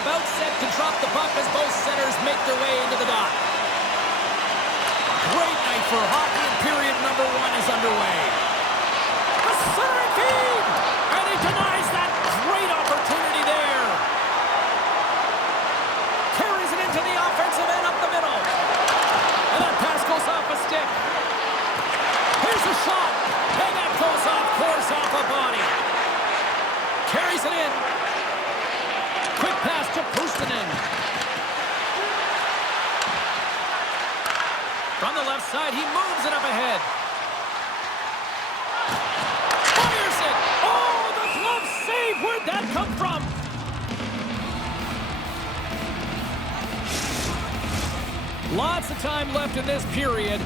about set to drop the puck as both centers make their way into the dot. Great night for hockey, and period number 1 is underway. The centering feed! And he denies that great opportunity there. Carries it into the offensive end up the middle. And that pass goes off a stick. Here's a shot. And that goes off course off a body. Carries it in. Quick pass to Puustinen. From the left side, he moves it up ahead. Fires it. Oh, the glove save. Where'd that come from? Lots of time left in this period.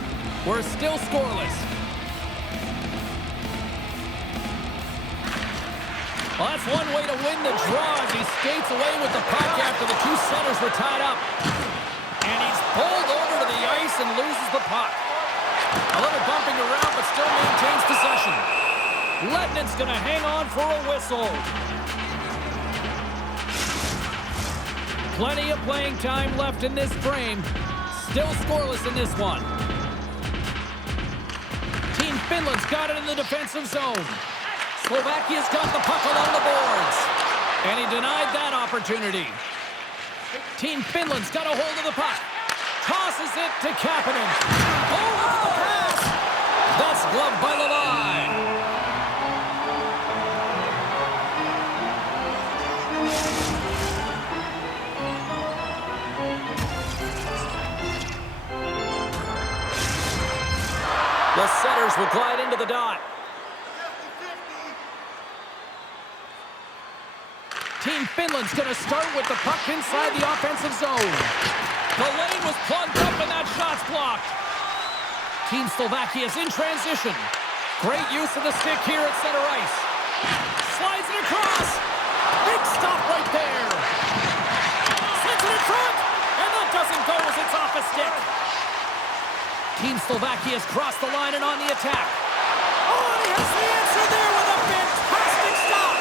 We're still scoreless. Well, that's one way to win the draw as he skates away with the puck after the two centers were tied up. And he's pulled over to the ice and loses the puck. A little bumping around, but still maintains possession. Letnit's going to hang on for a whistle. Plenty of playing time left in this frame. Still scoreless in this one. Team Finland's got it in the defensive zone. Slovakia's got the puck along the boards. And he denied that opportunity. Team Finland's got a hold of the puck. Tosses it to Kapanen. Over the pass. That's gloved by the line. The setters will glide into the dot. Team Finland's going to start with the puck inside the offensive zone. The lane was plugged up and that shot's blocked. Team Slovakia's in transition. Great use of the stick here at center ice. Slides it across. Big stop right there. Sends it in front. And that doesn't go as it's off a stick. Team Slovakia's crossed the line and on the attack. Oh, and he has the answer there with a fantastic stop.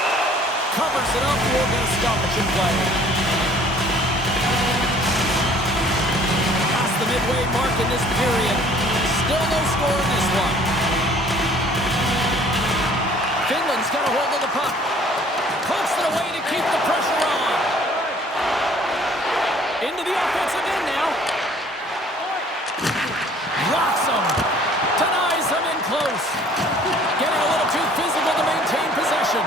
Covers it up, we're going to stoppage in play. Past the midway mark in this period. Still no score in this one. Finland's got a hold of the puck. Pokes it away to keep the pressure on. Into the offensive end now. Rocks him. Denies him in close. Getting a little too physical to maintain possession.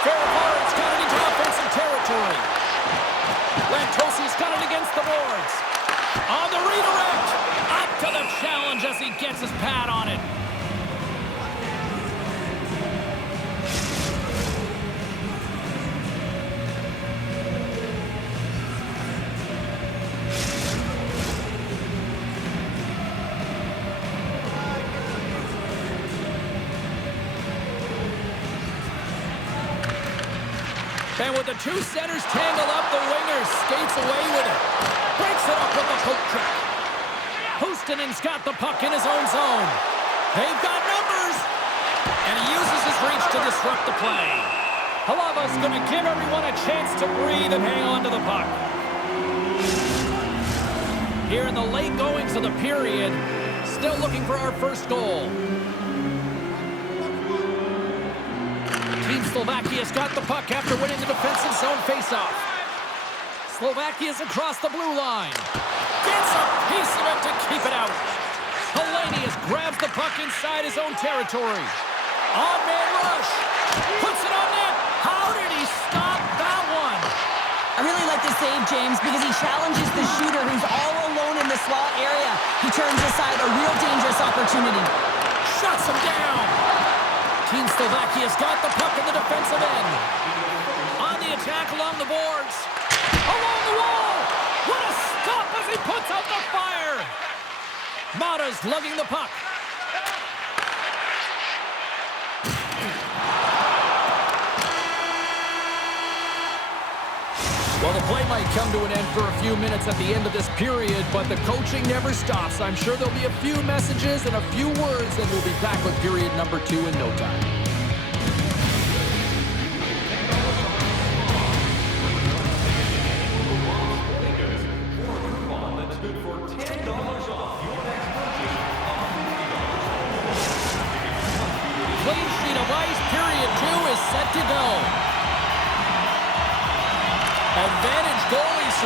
Fairhard's got it into offensive territory. Lantosi's got it against the boards. On the redirect. Up to the challenge as he gets his pad on it. And with the two centers tangled up, the winger skates away with it. Breaks it up with the poke trick. Puustinen's got the puck in his own zone. They've got numbers. And he uses his reach to disrupt the play. Halava's going to give everyone a chance to breathe and hang on to the puck. Here in the late goings of the period, still looking for our first goal. Team Slovakia's got the puck after winning the defensive zone faceoff. Slovakia's across the blue line. Gets a piece of it to keep it out. Helenius grabs the puck inside his own territory. On-man rush. Puts it on net. How did he stop that one? I really like the save, James, because he challenges the shooter who's all alone in the slot area. He turns aside a real dangerous opportunity. Shuts him down. Team Slovakia's got the puck in the defensive end. On the attack along the boards. Along the wall. What a stop as he puts out the fire. Mata's lugging the puck. Well, the play might come to an end for a few minutes at the end of this period, but the coaching never stops. I'm sure there'll be a few messages and a few words, and we'll be back with period number 2 in no time.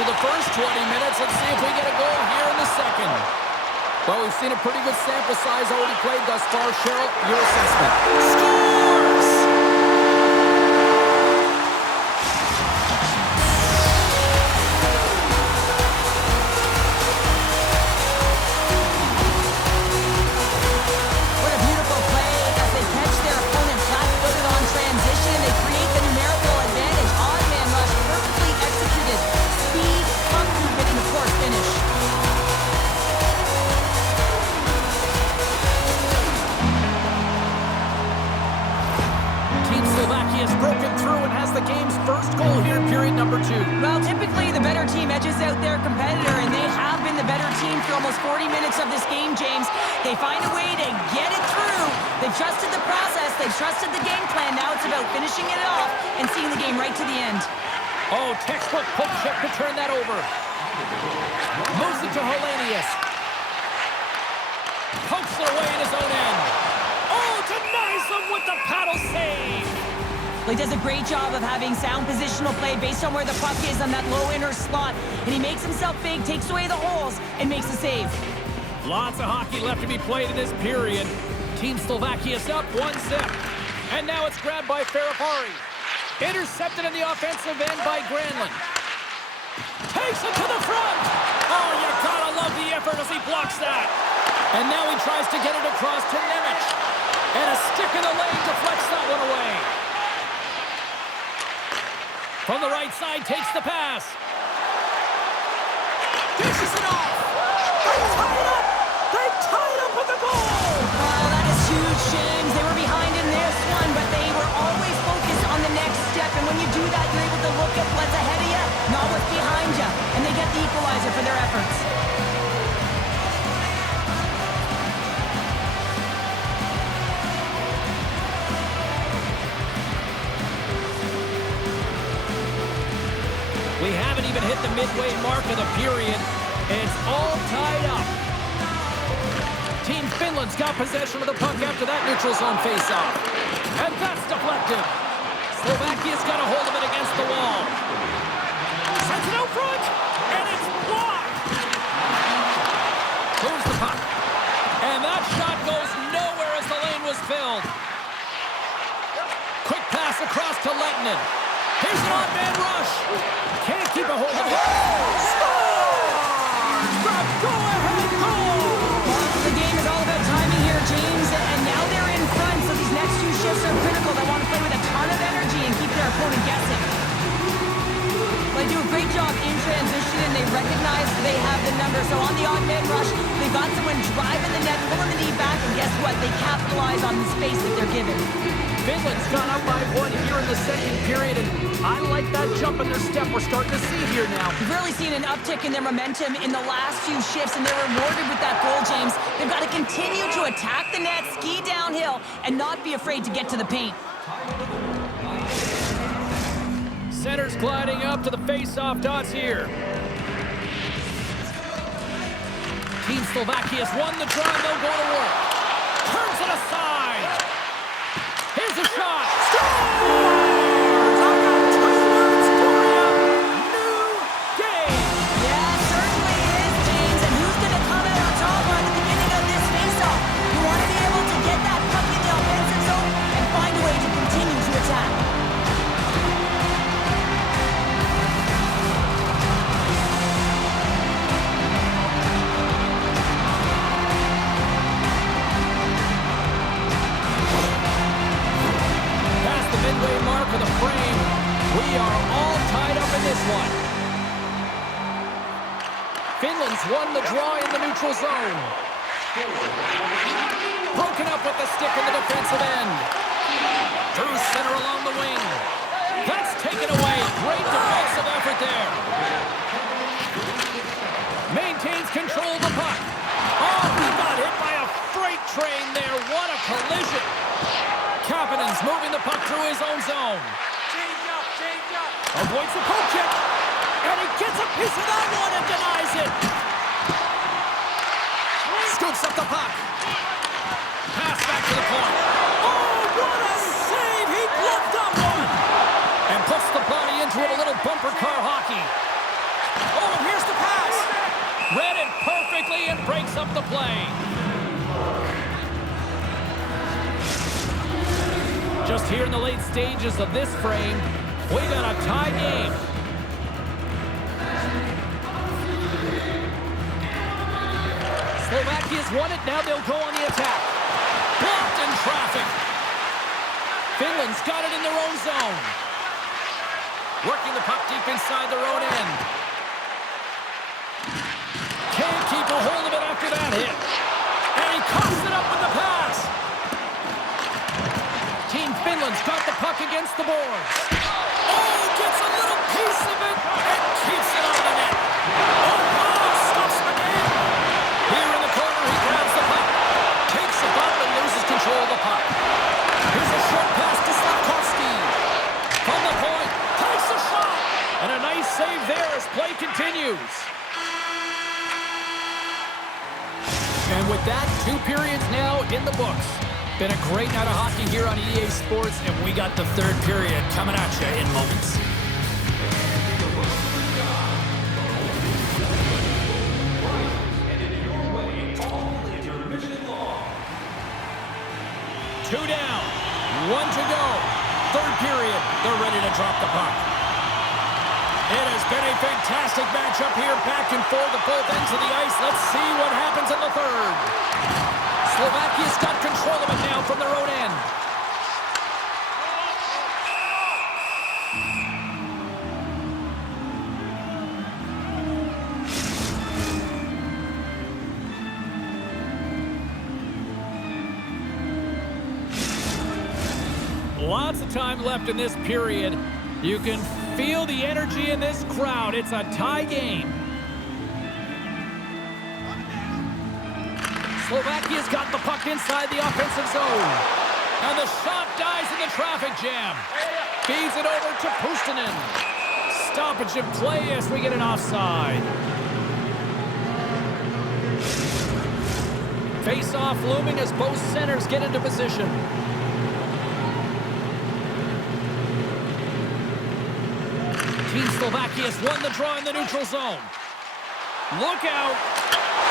through the first 20 minutes. Let's see if we get a goal here in the second. Well, we've seen a pretty good sample size already played thus far. Cheryl, your assessment. Scores! What a beautiful play as they catch their opponent flat-footed on transition. They create the numerical advantage. Odd man rush, perfectly executed. Speed, puck movement, and of course, finish. Team Slovakia has broken through and has the game's first goal here in period number 2. Well, typically the better team edges out their competitor, and they have been the better team for almost 40 minutes of this game, James. They find a way to get it through. They've trusted the process. They've trusted the game plan. Now it's about finishing it off and seeing the game right to the end. Oh, textbook poke check to turn that over. Moves it to Hellenius. Pokes it away in his own end. Oh, denies him with the paddle save. Well, he does a great job of having sound positional play based on where the puck is on that low inner slot. And he makes himself big, takes away the holes, and makes the save. Lots of hockey left to be played in this period. Team Slovakia's up 1-0. And now it's grabbed by Ferrapari. Intercepted in the offensive end by Granlund. Takes it to the front. Oh, you gotta love the effort as he blocks that. And now he tries to get it across to Nemec. And a stick in the lane deflects that one away. From the right side, takes the pass. Dishes it off. They tied up with the goal. Oh, that is huge, James. They were behind in this one, but they were always focused on the next step. And when you do that, you're able to look at what's ahead of you, not what's behind you. And they get the equalizer for their efforts. We haven't even hit the midway mark of the period. It's all tied up. Team Finland's got possession of the puck after that neutral zone faceoff. And that's deflected. Slovakia's got a hold of it against the wall. Sends it out front, and it's blocked. Moves the puck. And that shot goes nowhere as the lane was filled. Quick pass across to Lettinen. Here's an odd man rush. Can't keep a hold of it. Scores! The go-ahead goal! The game is all about timing here, James, and now they're in front, so these next two shifts are critical. They want to play with a ton of energy and keep their opponent guessing. They do a great job in transition, and they recognize they have the number. So on the odd man rush, they've got someone driving the net, pulling the knee back, and guess what? They capitalize on the space that they're given. Finland's gone up by 1 here in the second period, and I like that jump in their step we're starting to see here now. We've really seen an uptick in their momentum in the last few shifts, and they're rewarded with that goal, James. They've got to continue to attack the net, ski downhill, and not be afraid to get to the paint. Center's gliding up to the face-off dots here. Team Slovakia's won the draw, and they'll go to work. Turns it aside. Here's a shot. Scores! I got 2 words for you. New game. Yeah, it certainly is, James. And who's going to come out on top at the beginning of this face-off? You want to be able to get that puck in the offensive zone and find a way to continue to attack. Midway mark of the frame. We are all tied up in this one. Finland's won the draw in the neutral zone. Broken up with the stick in the defensive end. Through center along the wing. That's taken away. Great defensive effort there. Maintains control of the puck. Oh, he got hit by a freight train there. What a collision. Kapanen's moving the puck through his own zone. Change up. Avoids the poke check. And he gets a piece of that one and denies it. Scoops up the puck. Pass back to the point. Oh, what a save. He bluffed that one. And puts the body into it, a little bumper car hockey. breaks up the play. Just here in the late stages of this frame, we got a tie game. Slovakia's won it. Now they'll go on the attack. Blocked in traffic. Finland's got it in their own zone. Working the puck deep inside their own end. Can't keep a hold of it after that hit. And he coughs it up with the pass. Team Finland's got the puck against the boards. Oh, gets a little piece of it and keeps it on the net. Oh, stops the game. Here in the corner, he grabs the puck. Takes the bump and loses control of the puck. Here's a short pass to Slavkovsky. From the point, takes a shot. And a nice save there as play continues. And with that, 2 periods now in the books. Been a great night of hockey here on EA Sports, and we got the 3rd period coming at you in moments. Two down, 1 to go. 3rd period, they're ready to drop the puck. It has been a fantastic matchup here, back and forth at both ends of the ice. Let's see what happens in the 3rd. Slovakia's got control of it now from their own end. Lots of time left in this period. You can feel the energy in this crowd. It's a tie game. Slovakia's got the puck inside the offensive zone. And the shot dies in the traffic jam. Feeds it over to Puustinen. Stoppage of play as we get an offside. Face-off looming as both centers get into position. Team Slovakia's won the draw in the neutral zone. Look out.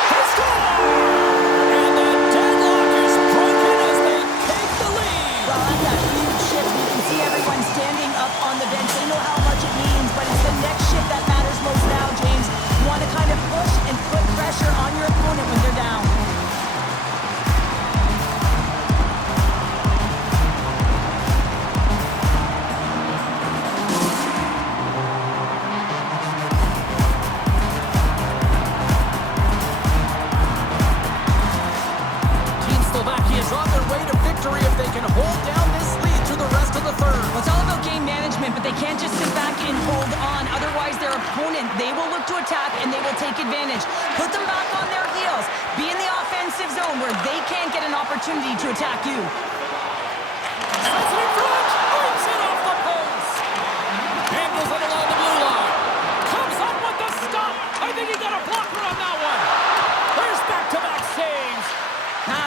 They score! And the deadlock is broken as they take the lead. Well, that's a huge shift. You can see everyone standing up on the bench. They know how much it means, but it's the next shift that matters most now, James. You want to kind of push and put pressure on your opponent when they're down. If they can hold down this lead through the rest of the 3rd. Well, it's all about game management, but they can't just sit back and hold on. Otherwise, their opponent, they will look to attack and they will take advantage. Put them back on their heels. Be in the offensive zone where they can't get an opportunity to attack you. Sets it in front. Brings it off the post. Handles it along the blue line. Comes up with the stop. I think he got a blocker on that one. There's back-to-back saves.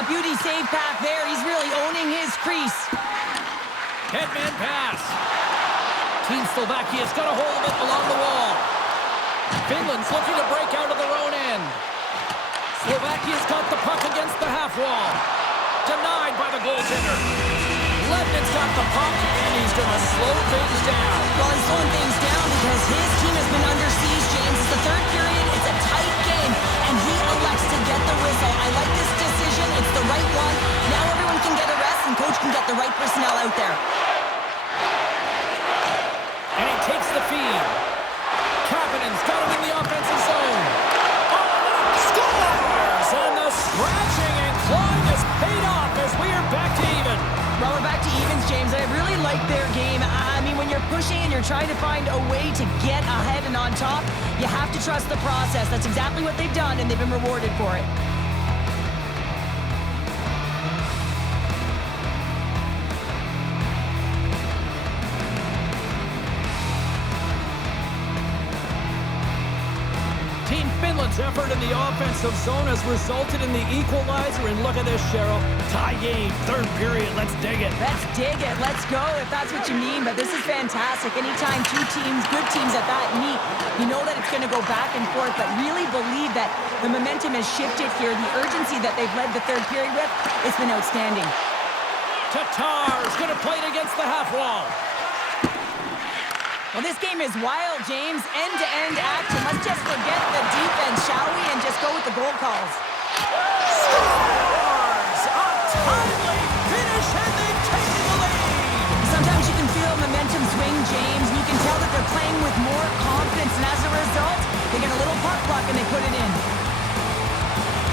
Beauty save path there. He's really owning his crease. Headman pass. Team Slovakia's got a hold of it along the wall. Finland's looking to break out of their own end. Slovakia's got the puck against the half wall. Denied by the goaltender. Leibnitz got the puck, and he's going to slow things down. Well, he's slowing things down because his team has been under siege, James. It's the 3rd period. It's a tight game, and he elects to get the whistle. I like this decision. It's the right one. Now everyone can get a rest, and coach can get the right personnel out there. And he takes the feed. Kapanen's got it in the offensive zone. Scores! And the scratching and clawing has paid off as we are back to even. Well, we're back to evens, James. I really like their game. I mean, when you're pushing and you're trying to find a way to get ahead and on top, you have to trust the process. That's exactly what they've done, and they've been rewarded for it. Finland's effort in the offensive zone has resulted in the equalizer, and look at this, Cheryl. Tie game, third period. Let's dig it. Let's dig it. Let's go, if that's what you mean. But this is fantastic. Anytime two teams, good teams at that meet, you know that it's going to go back and forth, but really believe that the momentum has shifted here. The urgency that they've led the third period with, it's been outstanding. Tatar's going to play it against the half wall. Well, this game is wild, James. End-to-end action. Let's just forget the defense, shall we, and just go with the goal calls. Scores! A timely finish, and they've taken the lead! Sometimes you can feel momentum swing, James. You can tell that they're playing with more confidence, and as a result, they get a little puck luck and they put it in.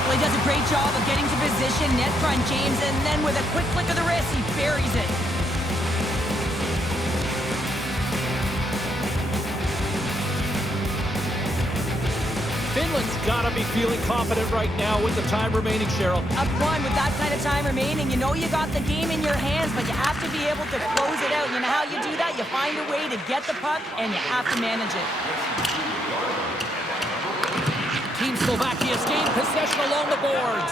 Well, he does a great job of getting to position, net front, James, and then with a quick flick of the wrist, he buries it. Finland's got to be feeling confident right now with the time remaining, Cheryl. Up front, with that kind of time remaining, you know you got the game in your hands, but you have to be able to close it out. You know how you do that? You find a way to get the puck, and you have to manage it. Team Slovakia's gained possession along the boards.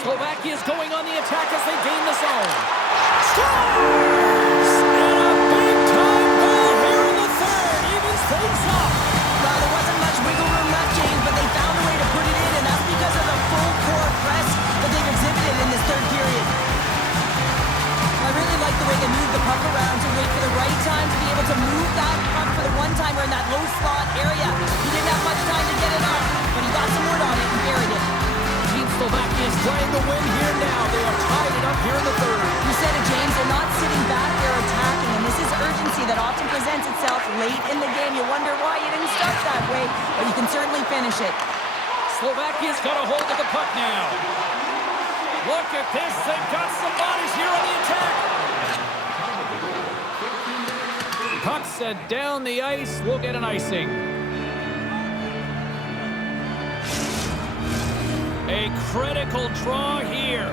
Slovakia's going on the attack as they gain the zone. Scores! And a big-time goal here in the third. Evens things up. Well, there wasn't much wiggle room left, James, but they found a way to put it in, and that's because of the full court press that they've exhibited in this third period. I really like the way they moved the puck around to wait for the right time to be able to move that puck for the one-timer in that low slot area. He didn't have much time to get it up, but he got some wood on it and buried it. Team Slovakia is trying to win here now. They have tied it up here in the third. You said it, James. They're not sitting back. They're attacking, and this is urgency that often presents itself late in the game. You wonder why you didn't start that way, but you can certainly finish it. Slovakia's got a hold of the puck now. Look at this. They've got some bodies here on the attack. Puck set down the ice. We'll get an icing. A critical draw here.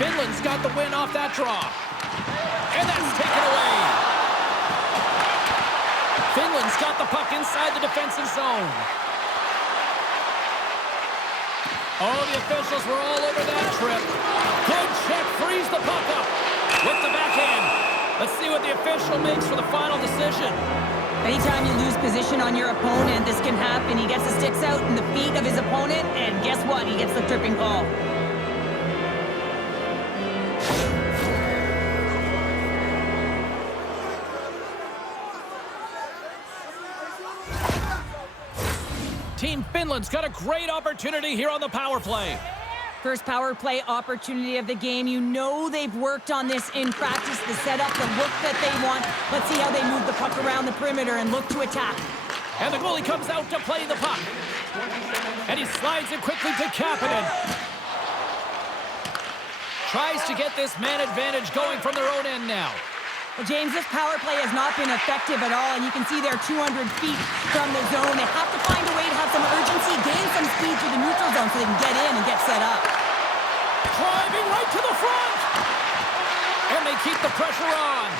Finland's got the win off that draw. And that's taken away. Finland's got the puck inside the defensive zone. Oh, the officials were all over that trip. Good check, frees the puck up. With the backhand. Let's see what the official makes for the final decision. Anytime you lose position on your opponent, this can happen. He gets the sticks out in the feet of his opponent, and guess what? He gets the tripping call. Team Finland's got a great opportunity here on the power play. First power play opportunity of the game. You know they've worked on this in practice, the setup, the look that they want. Let's see how they move the puck around the perimeter and look to attack. And the goalie comes out to play the puck. And he slides it quickly to Kapanen. Tries to get this man advantage going from their own end now. Well, James, this power play has not been effective at all, and you can see they're 200 feet from the zone. They have to find a way to have some urgency, gain some speed through the neutral zone so they can get in and get set up. Driving right to the front! And they keep the pressure on.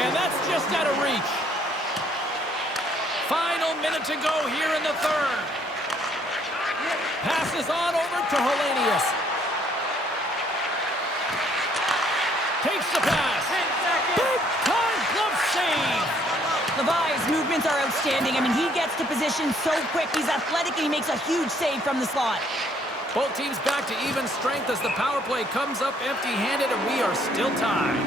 And that's just out of reach. Final minute to go here in the third. Passes on over to Hellenius. Takes the pass. Big time glove save. Levi's movements are outstanding. I mean, he gets to position so quick. He's athletic and he makes a huge save from the slot. Both teams back to even strength as the power play comes up empty-handed, and we are still tied.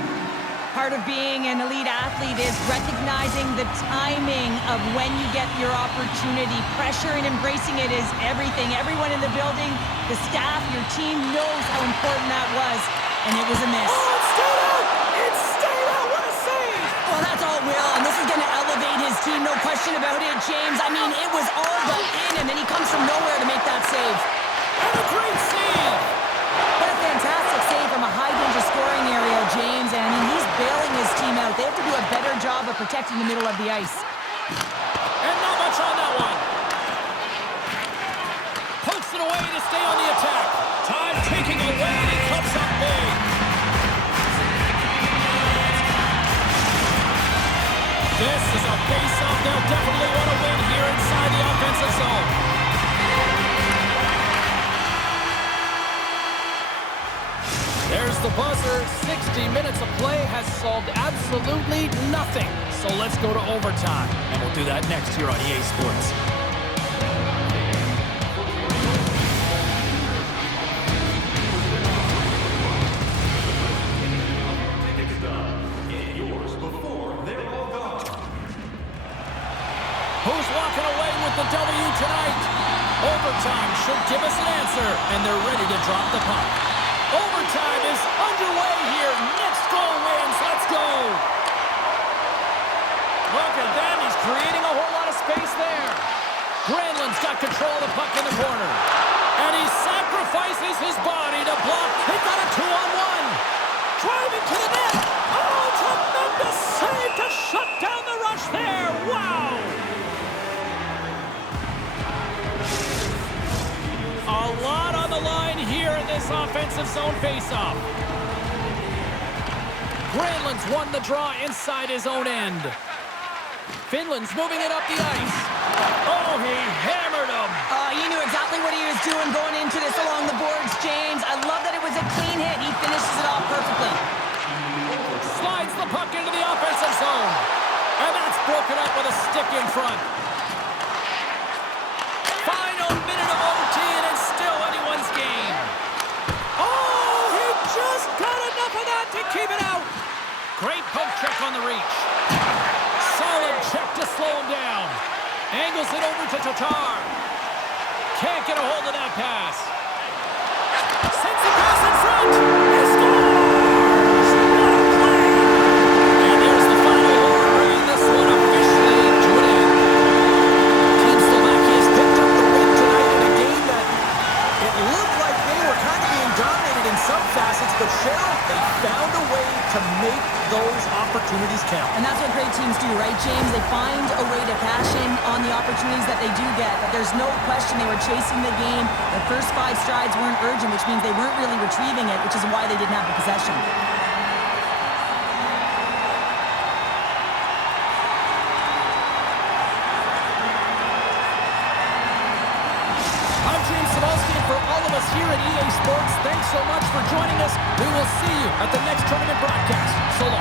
Part of being an elite athlete is recognizing the timing of when you get your opportunity. Pressure and embracing it is everything. Everyone in the building, the staff, your team knows how important that was, and it was a miss. Oh, it stayed out! It stayed out! What a save! Well, that's all Will, and this is going to elevate his team, no question about it, James. I mean, it was all but in, and then he comes from nowhere to make that save. And a great save! What a fantastic save from a high-danger scoring area, James. And I mean, he's bailing his team out. They have to do a better job of protecting the middle of the ice. And not much on that one. Pokes it away to stay on the attack. Time taking away, and he comes up big. This is a face-off they'll definitely want to win here inside the offensive zone. There's the buzzer. 60 minutes of play has solved absolutely nothing. So let's go to overtime. And we'll do that next here on EA Sports. Who's walking away with the W tonight? Overtime should give us an answer, and they're ready to drop the puck. Overtime is underway here. Next goal wins. Let's go. Look at that. He's creating a whole lot of space there. Granlund's got control of the puck in the corner. And he sacrifices his body to block. He got a 2-on-1. Driving to the net. Oh, tremendous save to shut down the rush there. Wow. A lot on the line here in this offensive zone faceoff. Granlund's won the draw inside his own end. Finland's moving it up the ice. Oh, he hammered him. He knew exactly what he was doing going into this along the boards, James. I love that it was a clean hit. He finishes it off perfectly. Slides the puck into the offensive zone. And that's broken up with a stick in front. Final minute of OT, and it's still anyone's game. Oh, he just got enough of that to keep it out. Great poke check on the reach. Solid check to slow him down. Angles it over to Tatar. Can't get a hold of that pass. Sends the pass in front. He scores! What a play! And there's the final horn, bringing this one officially to an end. Team Slovakia has picked up the win tonight in a game that it looked like they were kind of being dominated in some facets, but Cheryl, they found a way to make those opportunities count. And that's what great teams do, right, James? They find a way to cash in on the opportunities that they do get. But there's no question they were chasing the game. The first 5 strides weren't urgent, which means they weren't really retrieving it, which is why they didn't have the possession. I'm James Cebulski, and for all of us here at EA Sports, thanks so much for joining us. We will see you at the next tournament broadcast. So long.